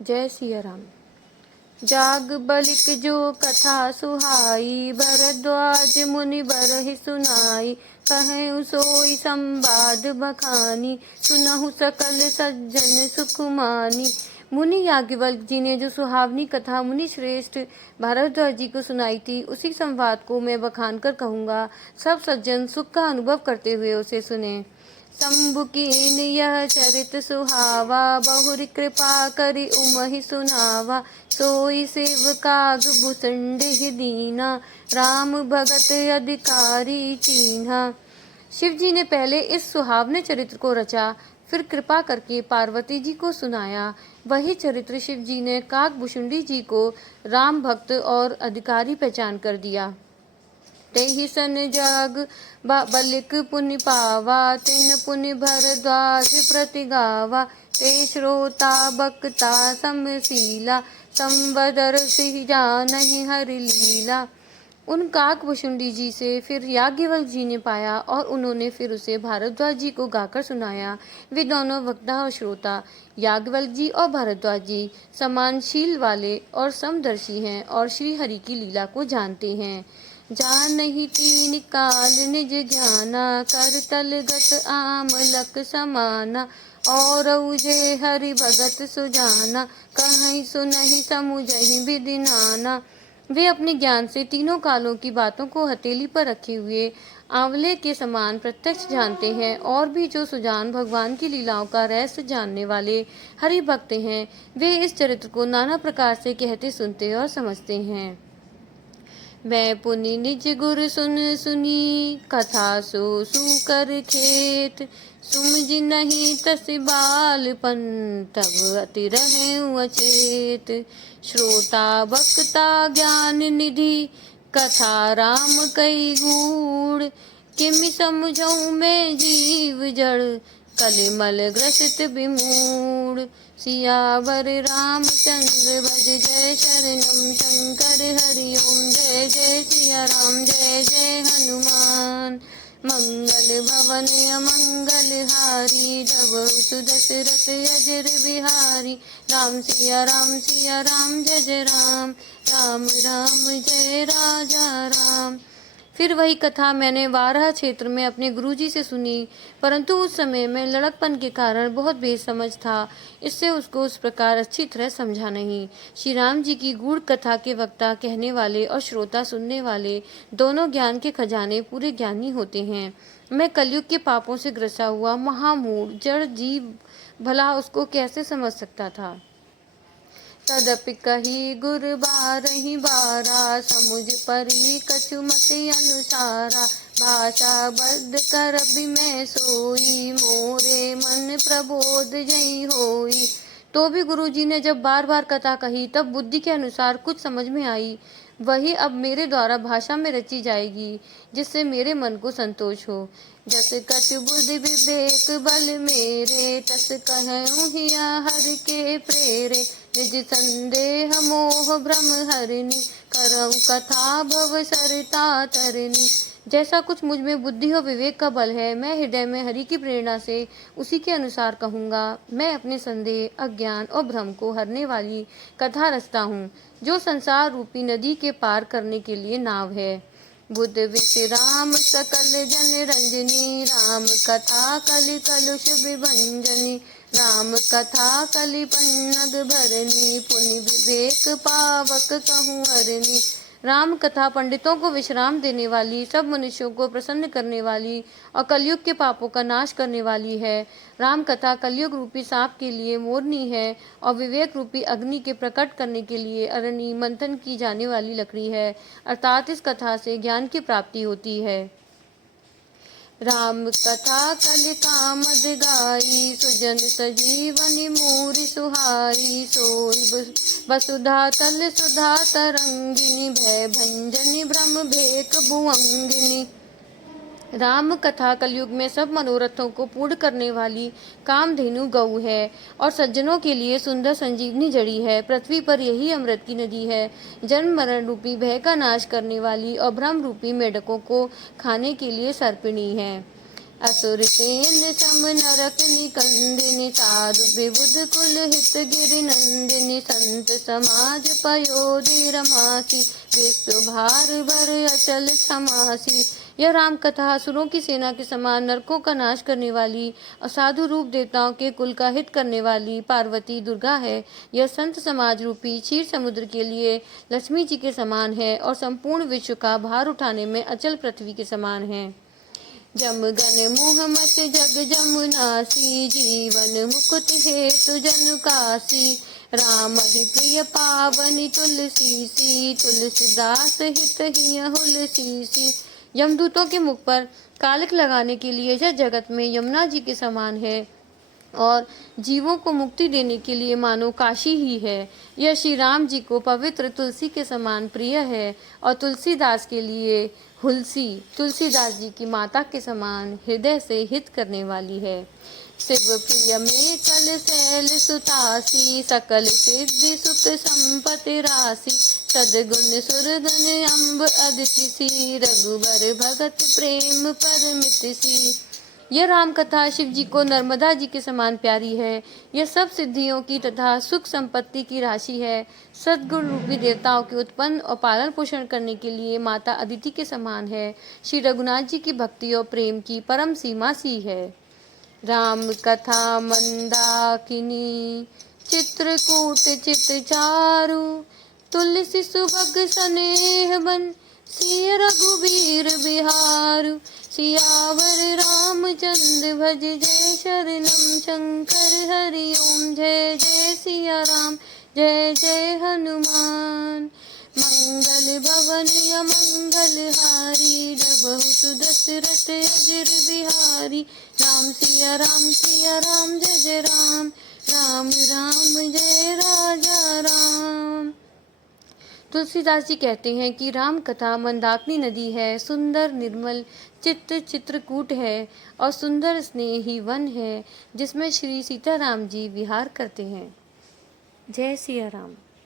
जय सिया राम। जाग बलिक जो कथा सुहाई, भरद्वाज मुनि बरहि सुनाई। कहेउ सोई संवाद बखानी, सुनहु सकल सज्जन सुख मानी। मुनि याज्ञवल्क्य जी ने जो सुहावनी कथा मुनि श्रेष्ठ भारद्वाज जी को सुनाई थी, उसी संवाद को मैं बखान कर कहूँगा। सब सज्जन सुख का अनुभव करते हुए उसे सुने। शंभु कीन यह चरित सुहावा, बहुरी कृपा करि उमहि सुनावा। सोई शिव काग भुसंडि दीना, राम भगत अधिकारी चीन्हा। शिव जी ने पहले इस सुहावने चरित्र को रचा, फिर कृपा करके पार्वती जी को सुनाया। वही चरित्र शिव जी ने काकभूषुंडी जी को राम भक्त और अधिकारी पहचान कर दिया। तेहि सन जाग बलिक पुनि पावा, तिन पुनि भरद्वाज प्रति गावा। ते श्रोता बक्ता समशीला, संवदर सिंह जानहि हरि लीला। उन काकभूषुंडी जी से फिर याज्ञवल्क्य जी ने पाया और उन्होंने फिर उसे भारद्वाज जी को गाकर सुनाया। वे दोनों वक्ता और श्रोता याज्ञवल्क्य जी और भारद्वाज जी समानशील वाले और समदर्शी हैं और श्री हरि की लीला को जानते हैं। जानहि तीन काल निज ज्ञाना, कर तलगत आमलक समाना। और जे हरि भगत सुजाना, कहीं सुनहि समुझहि विधि नाना। वे अपने ज्ञान से तीनों कालों की बातों को हथेली पर रखे हुए आंवले के समान प्रत्यक्ष जानते हैं, और भी जो सुजान भगवान की लीलाओं का रहस्य जानने वाले हरि भक्त हैं, वे इस चरित्र को नाना प्रकार से कहते सुनते और समझते हैं। मैं पुनि निज गुर सुन सुनी, कथा सो सुकर खेत। सुमझि नहीं तसि बालपन, तब अति रहेउ अचेत। श्रोता बक्ता ज्ञान निधि, कथा राम कई गूढ़। किमि समझऊँ मैं जीव जड़, कलिमल ग्रसित विमूढ़। सियावर रामचंद्र भज, जय शरणम शंकर हरि ओम। जय जय सिया राम, जय जय हनुमान। मंगल भवन अमंगल हारी, जब दशरथ अजर बिहारी। राम सिया राम, सिया राम जय जय राम। राम राम जय राजा राम। फिर वही कथा मैंने वाराह क्षेत्र में अपने गुरुजी से सुनी, परंतु उस समय में लड़कपन के कारण बहुत बेसमझ था, इससे उसको उस प्रकार अच्छी तरह समझा नहीं। श्री राम जी की गूढ़ कथा के वक्ता कहने वाले और श्रोता सुनने वाले दोनों ज्ञान के खजाने पूरे ज्ञानी होते हैं। मैं कलयुग के पापों से ग्रसा हुआ महामूढ़ जड़ जीव भला उसको कैसे समझ सकता था। तदपि कही गुर बारहि बारा, समुझ परी कछु मति अनुसारा। भाषा बद्ध करबि मैं सोई, मोरे मन प्रबोध जई होई। तो भी गुरुजी ने जब बार बार कथा कही, तब बुद्धि के अनुसार कुछ समझ में आई। वही अब मेरे द्वारा भाषा में रची जाएगी, जिससे मेरे मन को संतोष हो। जस कछु बुद्धि विवेक बल मेरे, तस कहऊँ हिया हर के प्रेरे। निज संदेह मोह भ्रम हरिनि, करऊँ कथा भव सरिता तरिनि। जैसा कुछ मुझ में बुद्धि और विवेक का बल है, मैं हृदय में हरि की प्रेरणा से उसी के अनुसार कहूँगा। मैं अपने संदेह, अज्ञान और भ्रम को हरने वाली कथा रचता हूँ, जो संसार रूपी नदी के पार करने के लिए नाव है। बुद्ध विश्राम सकल जन रंजनी, राम कथा कलि कलुष विभंजनी। राम कथा कलि पन्नग भरनी, पुनि विवेक पावक कहूँ हरनी। राम कथा पंडितों को विश्राम देने वाली, सब मनुष्यों को प्रसन्न करने वाली और कलयुग के पापों का नाश करने वाली है। राम कथा कलयुग रूपी सांप के लिए मोरनी है और विवेक रूपी अग्नि के प्रकट करने के लिए अरणी मंथन की जाने वाली लकड़ी है, अर्थात इस कथा से ज्ञान की प्राप्ति होती है। राम कथा कलि कामद गाई, सुजन सजीवनि मूरि सुहाई। सोई वसुधा तल सुधा तरंगिनी, भय भंजनी भ्रम भेक भुअंगिनी। राम कथा कलयुग में सब मनोरथों को पूर्ण करने वाली कामधेनु गऊ है और सज्जनों के लिए सुंदर संजीवनी जड़ी है। पृथ्वी पर यही अमृत की नदी है, जन्म मरण रूपी भय का नाश करने वाली और भ्रम रूपी मेढकों को खाने के लिए सर्पिणी है। असुर सेन सम नरक निकंदिनी, साधु विबुध कुल हित गिरि नंदिनी, संत समाज पयोधि रमासी, विश्व भार भर अचल क्षमासी। यह राम कथा असुरों की सेना के समान नरकों का नाश करने वाली, असाधु रूप देवताओं के कुल का हित करने वाली पार्वती दुर्गा है। यह संत समाज रूपी क्षीर समुद्र के लिए लक्ष्मी जी के समान है और संपूर्ण विश्व का भार उठाने में अचल पृथ्वी के समान है। जम गन मोह मत जग जमुनासी, जीवन मुकुति हेतु जन कासी, राम ही प्रिय पावनी तुलसी सी, तुलसीदास हित ही हुलसी सी। यमदूतों के मुख पर कालिक लगाने के लिए यह जगत में यमुना जी के समान है और जीवों को मुक्ति देने के लिए मानो काशी ही है। यह श्री राम जी को पवित्र तुलसी के समान प्रिय है और तुलसीदास के लिए हुलसी तुलसीदास जी की माता के समान हृदय से हित करने वाली है। शिव प्रिय में कल शैल सुतासी, सकल सिद्धि सुख संपत्ति राशि, सदगुण सुरगुण अम्ब अदिति सी, रघुबर भगत प्रेम परमित सी। यह राम कथा शिव जी को नर्मदा जी के समान प्यारी है। यह सब सिद्धियों की तथा सुख संपत्ति की राशि है। सद्गुण रूपी देवताओं के उत्पन्न और पालन पोषण करने के लिए माता अदिति के समान है। श्री रघुनाथ जी की भक्ति और प्रेम की परम सीमा सी है। राम कथा मंदाकिनी, चित्रकूट चित चारु, तुलसी सुभग स्नेह बन, सिय रघुबीर बिहारु, सियावर रामचंद्र भज जय शरणम शंकर हरि ओम, जय जय सिया राम जय जय हनुमान। मंगल भवन मंगल हारी, डबहु सुदशरथ अजर बिहारी, राम सिया राम जय जय राम, राम राम जय राजा राम। तुलसीदास जी कहते हैं कि राम कथा मंदाकिनी नदी है, सुंदर निर्मल चित्त चित्रकूट है और सुंदर स्नेही वन है जिसमें श्री सीताराम जी विहार करते हैं। जय सिया राम।